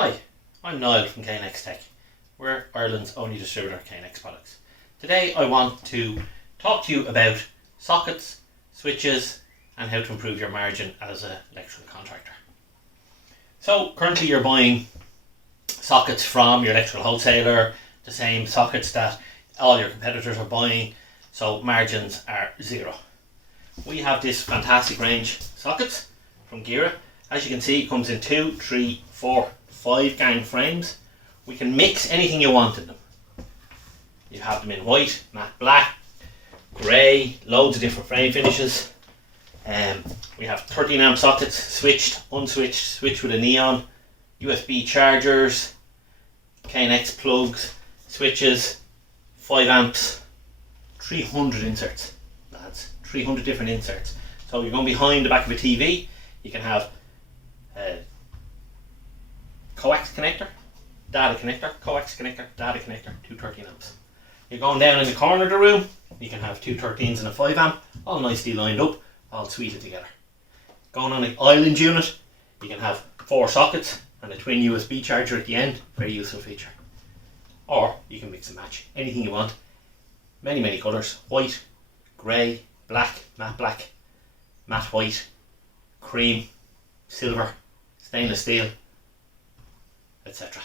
Hi, I'm Niall from KNX Tech. We're Ireland's only distributor of KNX products. Today I want to talk to you about sockets, switches and how to improve your margin as an electrical contractor. So currently you're buying sockets from your electrical wholesaler, the same sockets that all your competitors are buying, so margins are zero. We have this fantastic range of sockets from Gira. As you can see, it comes in 2, 3, 4, 5 gang frames. We can mix anything you want in them. You have them in white, matte black, grey, loads of different frame finishes. We have 13 amp sockets, switched, unswitched, switched with a neon, USB chargers, KNX plugs, switches, 5 amps, 300 inserts, lads, 300 different inserts. So you're going behind the back of a TV, you can have coax connector, data connector, coax connector, data connector, two 13 amps. You're going down in the corner of the room, you can have two 13s and a 5 amp, all nicely lined up, all suited together. Going on an island unit, you can have 4 sockets and a twin USB charger at the end, very useful feature. Or you can mix and match anything you want, many colours, white, grey, black, matte white, cream, silver, stainless steel, etc.